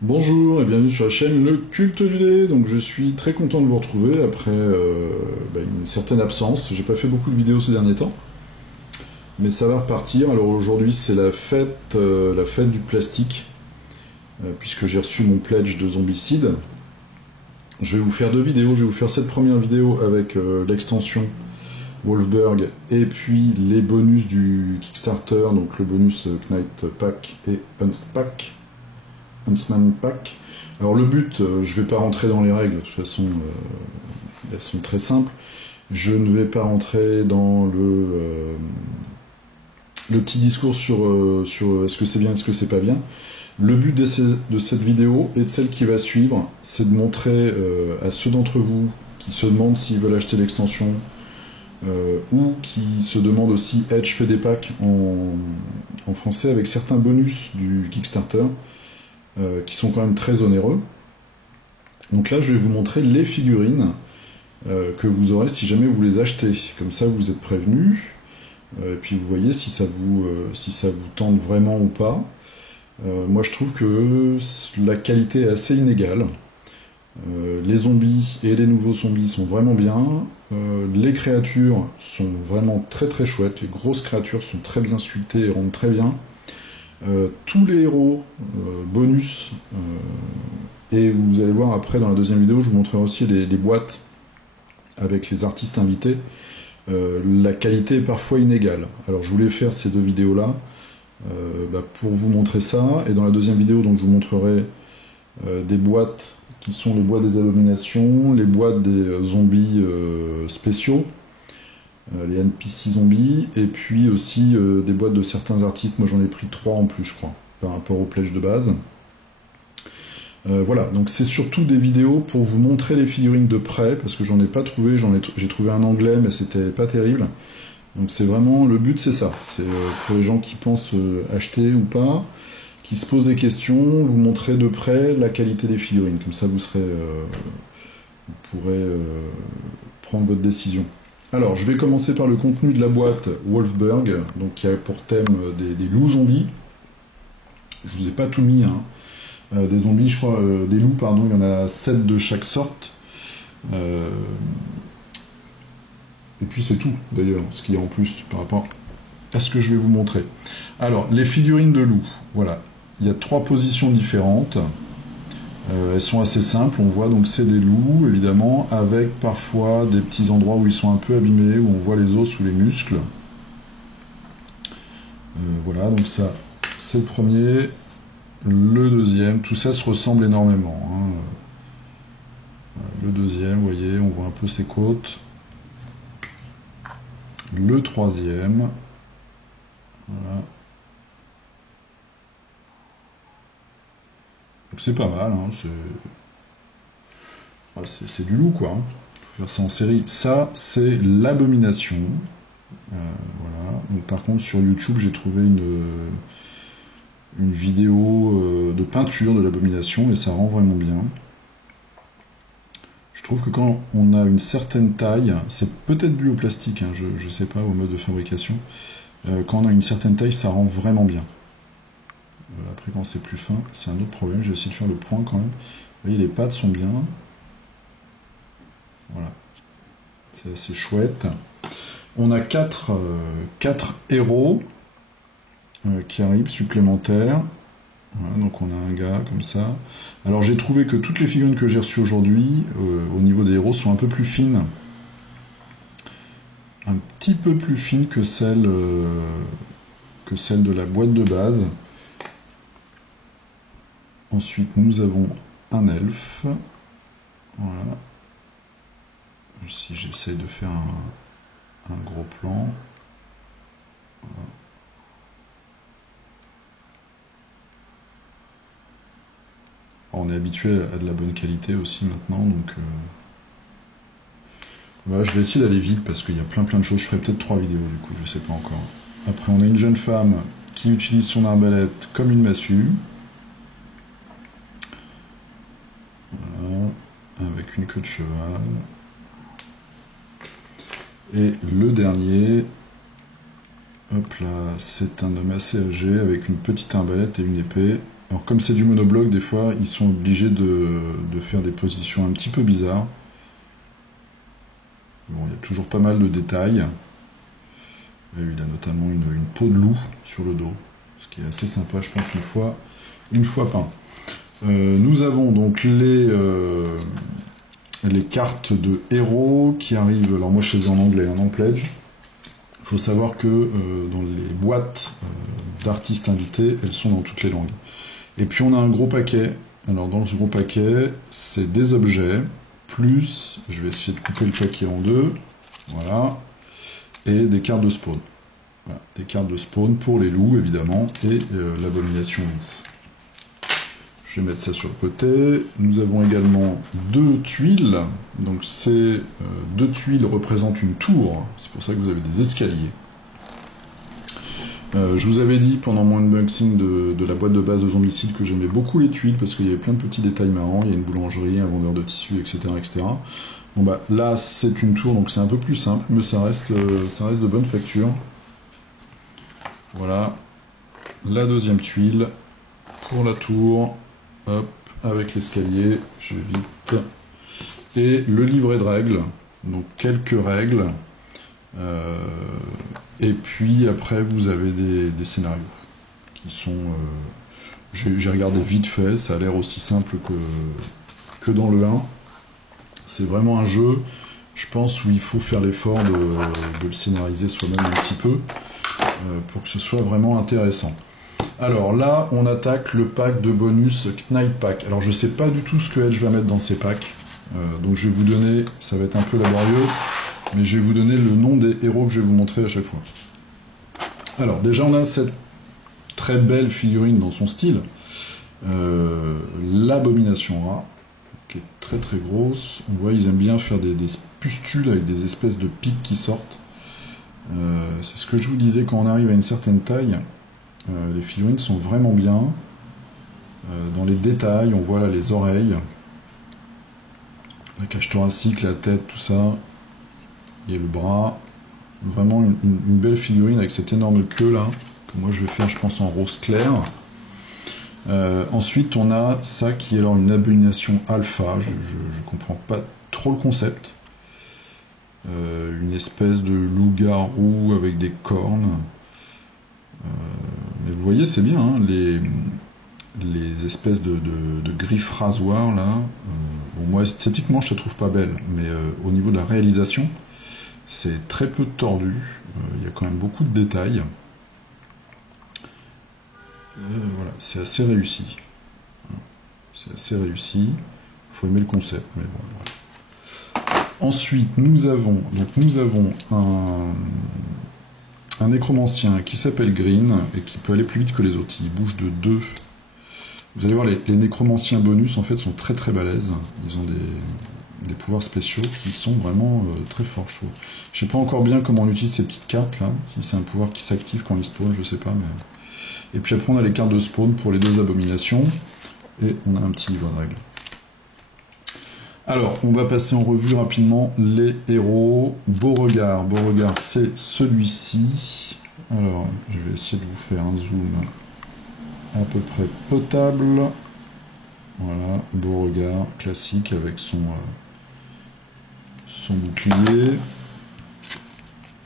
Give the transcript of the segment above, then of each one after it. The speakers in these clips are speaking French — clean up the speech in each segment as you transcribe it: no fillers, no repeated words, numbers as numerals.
Bonjour et bienvenue sur la chaîne Le Culte du Dé. Donc je suis très content de vous retrouver après une certaine absence. J'ai pas fait beaucoup de vidéos ces derniers temps, mais ça va repartir. Alors aujourd'hui c'est la fête du plastique, puisque j'ai reçu mon pledge de Zombicide. Je vais vous faire deux vidéos. Je vais vous faire cette première vidéo avec l'extension Wolfberg et puis les bonus du Kickstarter, donc le bonus Knight Pack et Huntsman Pack. Alors le but, je ne vais pas rentrer dans les règles, de toute façon elles sont très simples. Je ne vais pas rentrer dans le petit discours sur est-ce que c'est bien, est-ce que c'est pas bien. Le but de cette vidéo et de celle qui va suivre, c'est de montrer à ceux d'entre vous qui se demandent s'ils veulent acheter l'extension, ou qui se demandent aussi, Edge fait des packs en français avec certains bonus du Kickstarter, qui sont quand même très onéreux. Donc là, je vais vous montrer les figurines que vous aurez si jamais vous les achetez. Comme ça, vous êtes prévenus. Et puis vous voyez si ça vous tente vraiment ou pas. Moi, je trouve que la qualité est assez inégale. Les zombies et les nouveaux zombies sont vraiment bien. Les créatures sont vraiment très très chouettes. Les grosses créatures sont très bien sculptées et rendent très bien. Tous les héros bonus, et vous allez voir après dans la deuxième vidéo, je vous montrerai aussi les boîtes avec les artistes invités. La qualité est parfois inégale. Alors je voulais faire ces deux vidéos là pour vous montrer ça, et dans la deuxième vidéo donc je vous montrerai des boîtes qui sont les boîtes des abominations, les boîtes des zombies spéciaux, les NPC zombies, et puis aussi des boîtes de certains artistes. Moi j'en ai pris 3 en plus, je crois, par rapport au pledge de base. Voilà, donc c'est surtout des vidéos pour vous montrer les figurines de près, parce que j'en ai pas trouvé, j'ai trouvé un anglais, mais c'était pas terrible. Donc c'est vraiment, le but c'est ça, c'est pour les gens qui pensent acheter ou pas, qui se posent des questions, vous montrer de près la qualité des figurines, comme ça vous pourrez prendre votre décision. Alors, je vais commencer par le contenu de la boîte Wolfberg, donc qui a pour thème des loups zombies. Je vous ai pas tout mis, hein. Des zombies, je crois, des loups, pardon, il y en a 7 de chaque sorte. Et puis c'est tout, d'ailleurs, ce qu'il y a en plus par rapport à ce que je vais vous montrer. Alors, les figurines de loups, voilà. Il y a 3 positions différentes. Elles sont assez simples, on voit donc c'est des loups évidemment, avec parfois des petits endroits où ils sont un peu abîmés, où on voit les os ou les muscles. Voilà, donc ça c'est le premier. Le deuxième, tout ça se ressemble énormément, hein. Le deuxième, vous voyez, on voit un peu ses côtes. Le troisième, voilà. Donc c'est pas mal, hein, c'est du loup, quoi, hein. Faut faire ça en série. Ça, c'est l'abomination. Voilà. Donc, par contre, sur YouTube, j'ai trouvé une vidéo de peinture de l'abomination, et ça rend vraiment bien. Je trouve que quand on a une certaine taille, c'est peut-être dû au plastique, hein, je ne sais pas, au mode de fabrication, quand on a une certaine taille, ça rend vraiment bien. Après, quand c'est plus fin, c'est un autre problème. Je vais essayer de faire le point quand même. Vous voyez, les pattes sont bien. Voilà. C'est assez chouette. On a 4 héros qui arrivent supplémentaires. Voilà, donc on a un gars comme ça. Alors j'ai trouvé que toutes les figurines que j'ai reçues aujourd'hui, au niveau des héros, sont un peu plus fines. Un petit peu plus fines que celles de la boîte de base. Ensuite, nous avons un elfe. Voilà. Si j'essaye de faire un gros plan. Voilà. On est habitué à de la bonne qualité aussi maintenant, donc voilà, je vais essayer d'aller vite parce qu'il y a plein de choses. Je ferai peut-être 3 vidéos du coup, je sais pas encore. Après, on a une jeune femme qui utilise son arbalète comme une massue. Voilà, avec une queue de cheval. Et le dernier, hop là, c'est un homme assez âgé avec une petite arbalète et une épée. Alors comme c'est du monobloc, des fois ils sont obligés de faire des positions un petit peu bizarres. Bon, il y a toujours pas mal de détails. Et il a notamment une peau de loup sur le dos, ce qui est assez sympa, je pense, une fois peint. Nous avons donc les cartes de héros qui arrivent. Alors moi je les ai en anglais, en pledge. Il faut savoir que dans les boîtes d'artistes invités, elles sont dans toutes les langues. Et puis on a un gros paquet. Alors dans ce gros paquet, c'est des objets, plus, je vais essayer de couper le paquet en deux, voilà, et des cartes de spawn. Voilà, des cartes de spawn pour les loups évidemment, et l'abomination loup. Je vais mettre ça sur le côté. Nous avons également 2 tuiles. Donc ces 2 tuiles représentent une tour. C'est pour ça que vous avez des escaliers. Je vous avais dit pendant mon unboxing de la boîte de base de Zombicide que j'aimais beaucoup les tuiles parce qu'il y avait plein de petits détails marrants. Il y a une boulangerie, un vendeur de tissus, etc. etc. Bon bah là c'est une tour donc c'est un peu plus simple, mais ça reste de bonne facture. Voilà. La deuxième tuile pour la tour. Hop, avec l'escalier, je vais vite. Et le livret de règles, donc quelques règles. Et puis après, vous avez des scénarios qui sont. J'ai regardé vite fait, ça a l'air aussi simple que dans le 1. C'est vraiment un jeu, je pense, où il faut faire l'effort de le scénariser soi-même un petit peu pour que ce soit vraiment intéressant. Alors là, on attaque le pack de bonus Knight Pack. Alors je sais pas du tout ce que Edge va mettre dans ces packs. Donc je vais vous donner, ça va être un peu laborieux, mais je vais vous donner le nom des héros que je vais vous montrer à chaque fois. Alors déjà on a cette très belle figurine dans son style. L'abomination rat, qui est très très grosse. On voit ils aiment bien faire des pustules avec des espèces de pics qui sortent. C'est ce que je vous disais, quand on arrive à une certaine taille, les figurines sont vraiment bien. Dans les détails, on voit là les oreilles, la cage thoracique, la tête, tout ça, et le bras. Vraiment une belle figurine avec cette énorme queue là, que moi je vais faire je pense en rose clair. Ensuite on a ça qui est alors une abomination alpha, je comprends pas trop le concept. Une espèce de loup-garou avec des cornes. Mais vous voyez, c'est bien, hein, les espèces de griffes rasoirs, là. Bon, moi, esthétiquement, je la trouve pas belle, mais au niveau de la réalisation, c'est très peu tordu. Il y a quand même beaucoup de détails. Voilà, c'est assez réussi. C'est assez réussi. Il faut aimer le concept, mais bon, voilà. Ensuite, nous avons un nécromancien qui s'appelle Green et qui peut aller plus vite que les autres. Il bouge de 2. Vous allez voir, les nécromanciens bonus en fait sont très très balèzes. Ils ont des pouvoirs spéciaux qui sont vraiment très forts, je trouve. Je sais pas encore bien comment on utilise ces petites cartes là. Si c'est un pouvoir qui s'active quand il spawn, je sais pas. Mais... Et puis après on a les cartes de spawn pour les 2 abominations. Et on a un petit livre de règles. Alors, on va passer en revue rapidement les héros. Beauregard, c'est celui-ci. Alors, je vais essayer de vous faire un zoom à peu près potable. Voilà, Beauregard, classique avec son bouclier.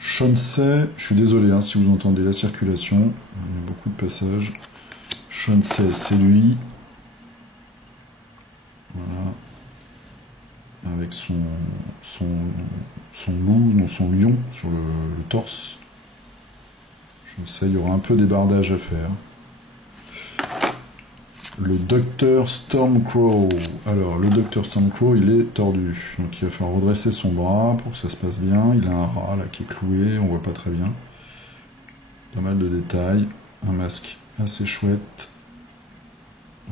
Chauncey, je suis désolé si vous entendez la circulation, il y a beaucoup de passages. Chauncey, c'est lui. Voilà. Avec son loup, non, son lion sur le torse. Je sais, il y aura un peu débardage à faire. Le docteur Stormcrow. Alors, le docteur Stormcrow, il est tordu. Donc, il va falloir redresser son bras pour que ça se passe bien. Il a un rat là qui est cloué, on voit pas très bien. Pas mal de détails. Un masque assez chouette.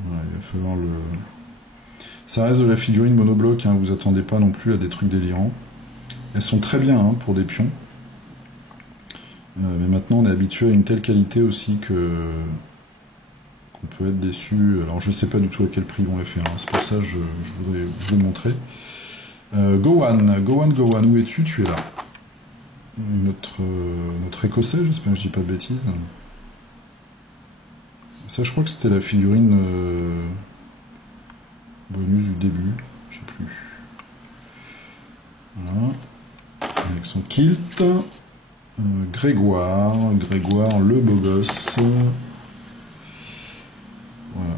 Voilà, il va falloir le... Ça reste de la figurine monobloc, hein, vous attendez pas non plus à des trucs délirants. Elles sont très bien pour des pions. Mais maintenant on est habitué à une telle qualité aussi qu'on peut être déçu. Alors je sais pas du tout à quel prix ils vont les faire, hein. C'est pour ça que je voudrais vous le montrer. Gowan, où es-tu? Tu es là. Notre écossais, j'espère que je dis pas de bêtises. Ça, je crois que c'était la figurine bonus du début, je sais plus. Voilà. Avec son kilt. Grégoire le beau gosse. Voilà,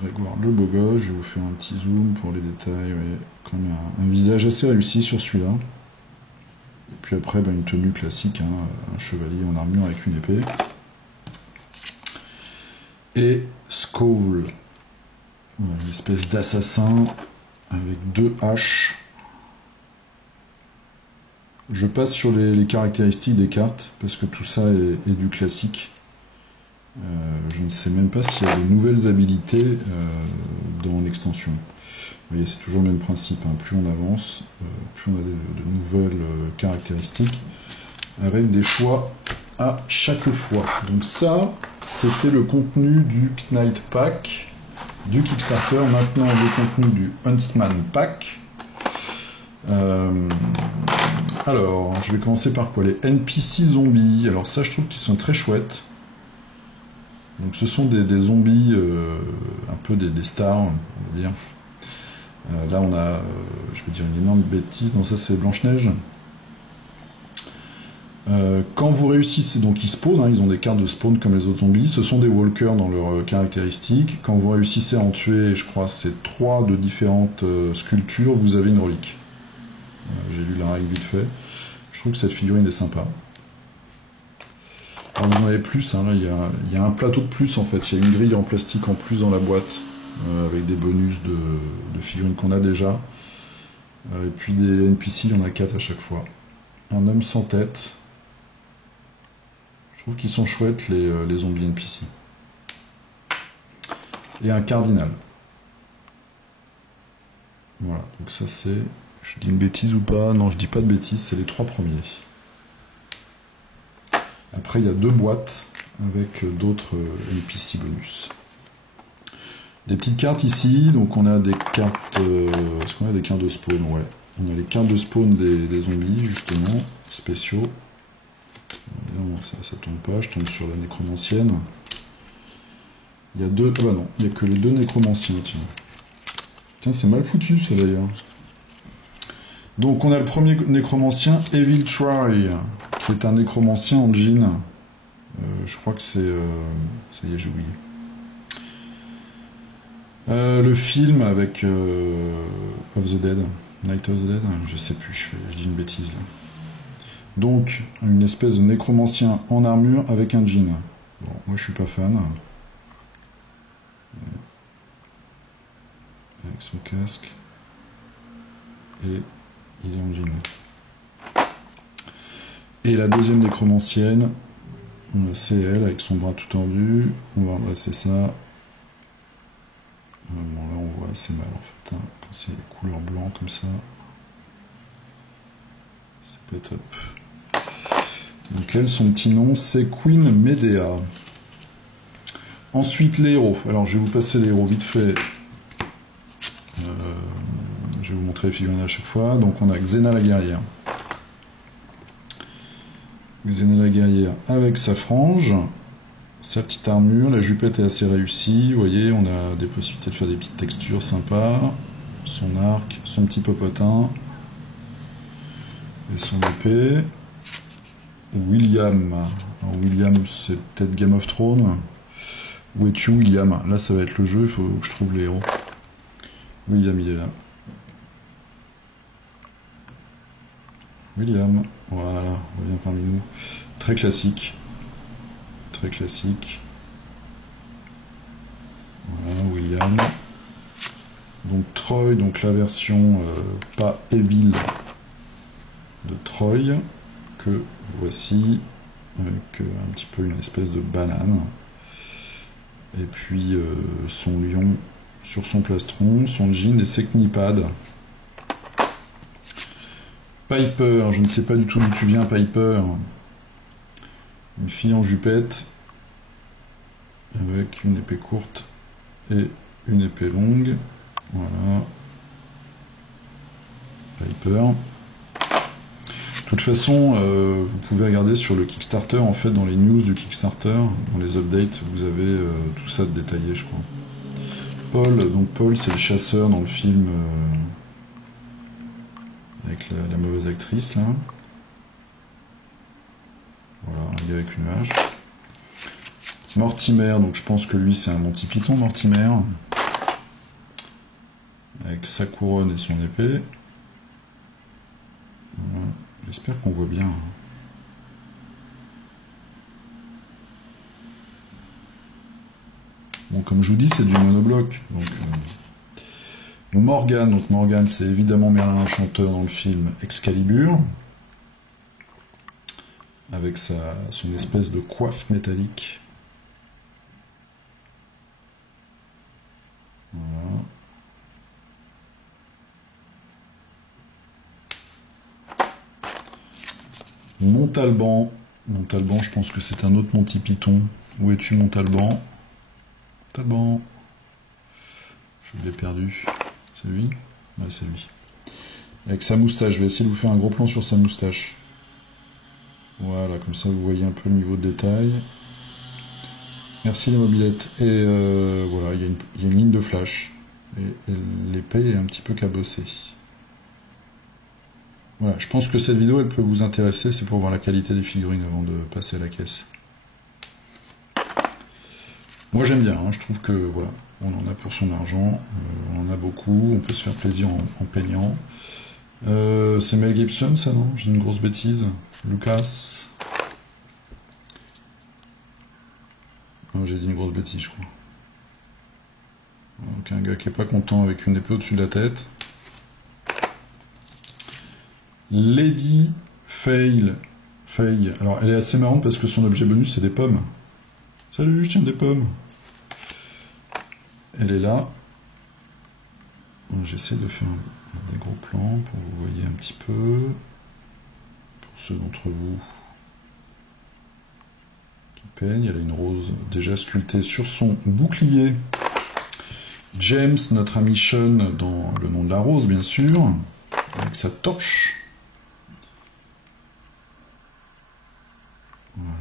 Grégoire le beau gosse. Je vais vous faire un petit zoom pour les détails. Ouais, quand même un visage assez réussi sur celui-là. Et puis après, une tenue classique, hein, un chevalier en armure avec une épée. Et Skull, une espèce d'assassin avec 2 haches. Je passe sur les caractéristiques des cartes, parce que tout ça est du classique. Je ne sais même pas s'il y a de nouvelles habilités dans l'extension. Vous voyez, c'est toujours le même principe, hein. Plus on avance, plus on a de nouvelles caractéristiques, avec des choix à chaque fois. Donc ça, c'était le contenu du Knight Pack, du Kickstarter. Maintenant, le contenu du Huntsman Pack. Alors, je vais commencer par quoi? Les NPC zombies. Alors ça, je trouve qu'ils sont très chouettes. Donc ce sont des zombies, un peu des stars, on va dire. Là, on a, je vais dire une énorme bêtise. Non, ça c'est Blanche-Neige. Quand vous réussissez, donc ils spawnent, hein, ils ont des cartes de spawn comme les autres zombies. Ce sont des walkers dans leurs caractéristiques. Quand vous réussissez à en tuer, je crois, c'est 3 de différentes sculptures, vous avez une relique. J'ai lu la règle vite fait. Je trouve que cette figurine est sympa. Alors vous en avez plus, hein, là il y a un plateau de plus en fait, il y a une grille en plastique en plus dans la boîte, avec des bonus de figurines qu'on a déjà. Et puis des NPC, il y en a 4 à chaque fois. Un homme sans tête. Je trouve qu'ils sont chouettes les zombies NPC. Et un cardinal. Voilà, donc ça c'est... Je dis une bêtise ou pas? Non, je dis pas de bêtises, c'est les 3 premiers. Après, il y a 2 boîtes avec d'autres NPC bonus. Des petites cartes ici, donc on a des cartes... Est-ce qu'on a des cartes de spawn? Ouais. On a les cartes de spawn des zombies, justement, spéciaux. Non, ça tombe pas, je tombe sur la nécromancienne. Il y a 2... Ah bah non, il n'y a que les 2 nécromanciens, tiens. Tiens, c'est mal foutu, ça, d'ailleurs. Donc on a le premier nécromancien, Evil Try, qui est un nécromancien en jean. Je crois que c'est... ça y est, j'ai oublié. Le film avec of the Dead, Night of the Dead, je sais plus, je dis une bêtise là. Donc, une espèce de nécromancien en armure avec un jean. Bon, moi je suis pas fan. Avec son casque. Et il est en jean. Et la deuxième nécromancienne, c'est elle avec son bras tout tendu. On va embrasser ça. Bon, là on voit assez mal en fait, hein, quand c'est couleur blanc comme ça. C'est pas top. Donc elle, son petit nom, c'est Queen Medea. Ensuite les héros. Alors je vais vous passer les héros vite fait. Je vais vous montrer les figurines à chaque fois. Donc on a Xena la guerrière. Xena la guerrière avec sa frange, sa petite armure, la jupette est assez réussie. Vous voyez, on a des possibilités de faire des petites textures sympas. Son arc, son petit popotin. Et son épée. William. Alors William, c'est peut-être Game of Thrones. Où es-tu, William? Là, ça va être le jeu, il faut que je trouve les héros. William, il est là. William, voilà, revient parmi nous. Très classique. Très classique. Voilà, William. Donc Troy, donc la version pas Evil de Troy, que voici, avec un petit peu une espèce de banane. Et puis son lion sur son plastron, son jean et ses knipads. Piper, je ne sais pas du tout d'où tu viens, Piper. Une fille en jupette, avec une épée courte et une épée longue. Voilà. Piper. toute façon, vous pouvez regarder sur le Kickstarter, en fait, dans les news du Kickstarter, dans les updates, vous avez tout ça détaillé, je crois. Paul, c'est le chasseur dans le film avec la mauvaise actrice, là. Voilà, un gars avec une hache. Mortimer, donc je pense que lui, c'est un Monty Python, Mortimer. Avec sa couronne et son épée. Voilà. J'espère qu'on voit bien. Bon, comme je vous dis, c'est du monobloc. Donc Morgane, c'est évidemment Merlin l'Enchanteur dans le film Excalibur. Avec son espèce de coiffe métallique. Voilà. Montalban, je pense que c'est un autre Monty Python. Où es-tu, Montalban? Montalban. Je l'ai perdu. C'est lui? Ouais, c'est lui. Avec sa moustache, je vais essayer de vous faire un gros plan sur sa moustache. Voilà, comme ça vous voyez un peu le niveau de détail. Merci les mobilettes. Et voilà, il y a une ligne de flash. Et l'épée est un petit peu cabossée. Voilà, je pense que cette vidéo, elle peut vous intéresser, c'est pour voir la qualité des figurines avant de passer à la caisse. Moi j'aime bien, hein, je trouve que voilà, on en a pour son argent, on en a beaucoup, on peut se faire plaisir en peignant. C'est Mel Gibson ça, non? J'ai une grosse bêtise. Lucas. Non, j'ai dit une grosse bêtise, je crois. Donc un gars qui est pas content avec une épée au-dessus de la tête. Lady Faye. Alors elle est assez marrante parce que son objet bonus c'est des pommes. Salut, je tiens des pommes. Elle est là. Bon, j'essaie de faire des gros plans pour que vous voyez un petit peu. Pour ceux d'entre vous qui peignent, elle a une rose déjà sculptée sur son bouclier. James, notre ami Sean, dans Le Nom de la Rose, bien sûr, avec sa torche. Voilà.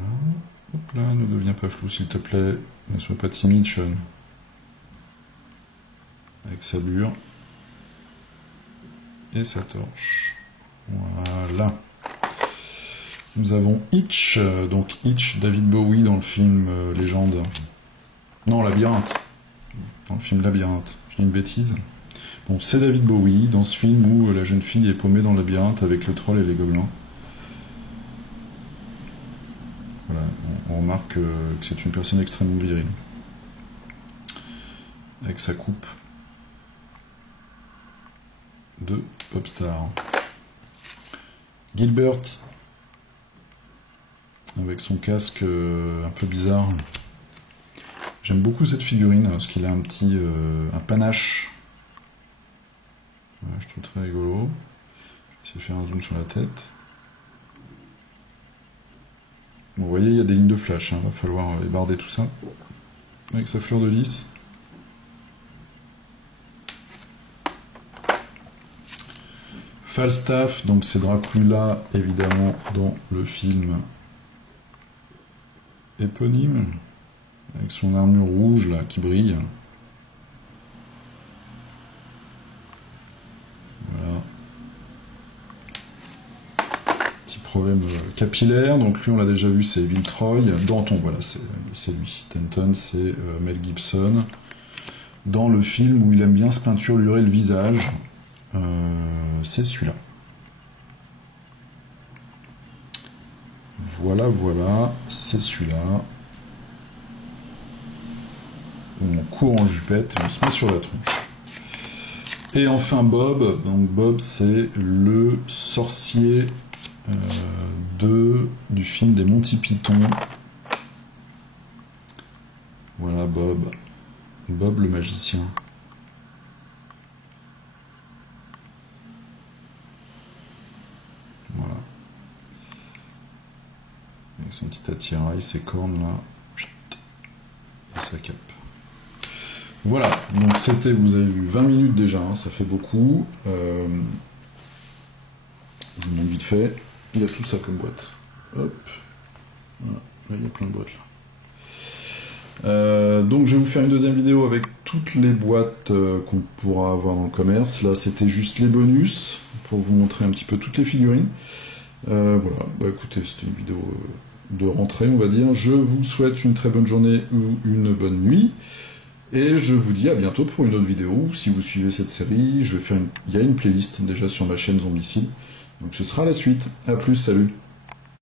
Hop là, ne deviens pas flou, s'il te plaît. Ne sois pas timide, Sean. Avec sa bure. Et sa torche. Voilà. Nous avons Hitch, donc Hitch, David Bowie dans le film Légende. Non, Labyrinthe. Dans le film Labyrinthe. Je dis une bêtise. Bon, c'est David Bowie dans ce film où la jeune fille est paumée dans le labyrinthe avec le troll et les gobelins. Voilà, on remarque que c'est une personne extrêmement virile. Avec sa coupe de popstar. Gilbert, avec son casque un peu bizarre. J'aime beaucoup cette figurine parce qu'il a un petit un panache. Ouais, je trouve très rigolo. Je vais essayer de faire un zoom sur la tête. Bon, vous voyez, il y a des lignes de flash, hein, va falloir ébarder tout ça. Avec sa fleur de lys. Falstaff, donc c'est Dracula, évidemment, dans le film éponyme, avec son armure rouge, là, qui brille. Voilà. Petit problème capillaire, donc lui on l'a déjà vu, c'est Villetroy. Danton, voilà, c'est lui. Denton, c'est Mel Gibson. Dans le film où il aime bien se peinturer le visage, c'est celui-là. Voilà, c'est celui-là. On court en jupette et on se met sur la tronche. Et enfin Bob, donc Bob c'est le sorcier du film des Monty Python. Voilà Bob le magicien. Voilà. Avec son petit attirail, ses cornes là. Et sa cape. Voilà, donc c'était, vous avez vu, 20 minutes déjà, hein, ça fait beaucoup. Je vous montre vite fait. Il y a tout ça comme boîte. Hop. Voilà. Là, il y a plein de boîtes là. Donc je vais vous faire une deuxième vidéo avec toutes les boîtes qu'on pourra avoir dans le commerce. Là c'était juste les bonus pour vous montrer un petit peu toutes les figurines. Voilà, bah écoutez, c'était une vidéo de rentrée on va dire. Je vous souhaite une très bonne journée ou une bonne nuit. Et je vous dis à bientôt pour une autre vidéo. Si vous suivez cette série, je vais faire il y a une playlist déjà sur ma chaîne Zombicide. Donc ce sera la suite. A plus, salut.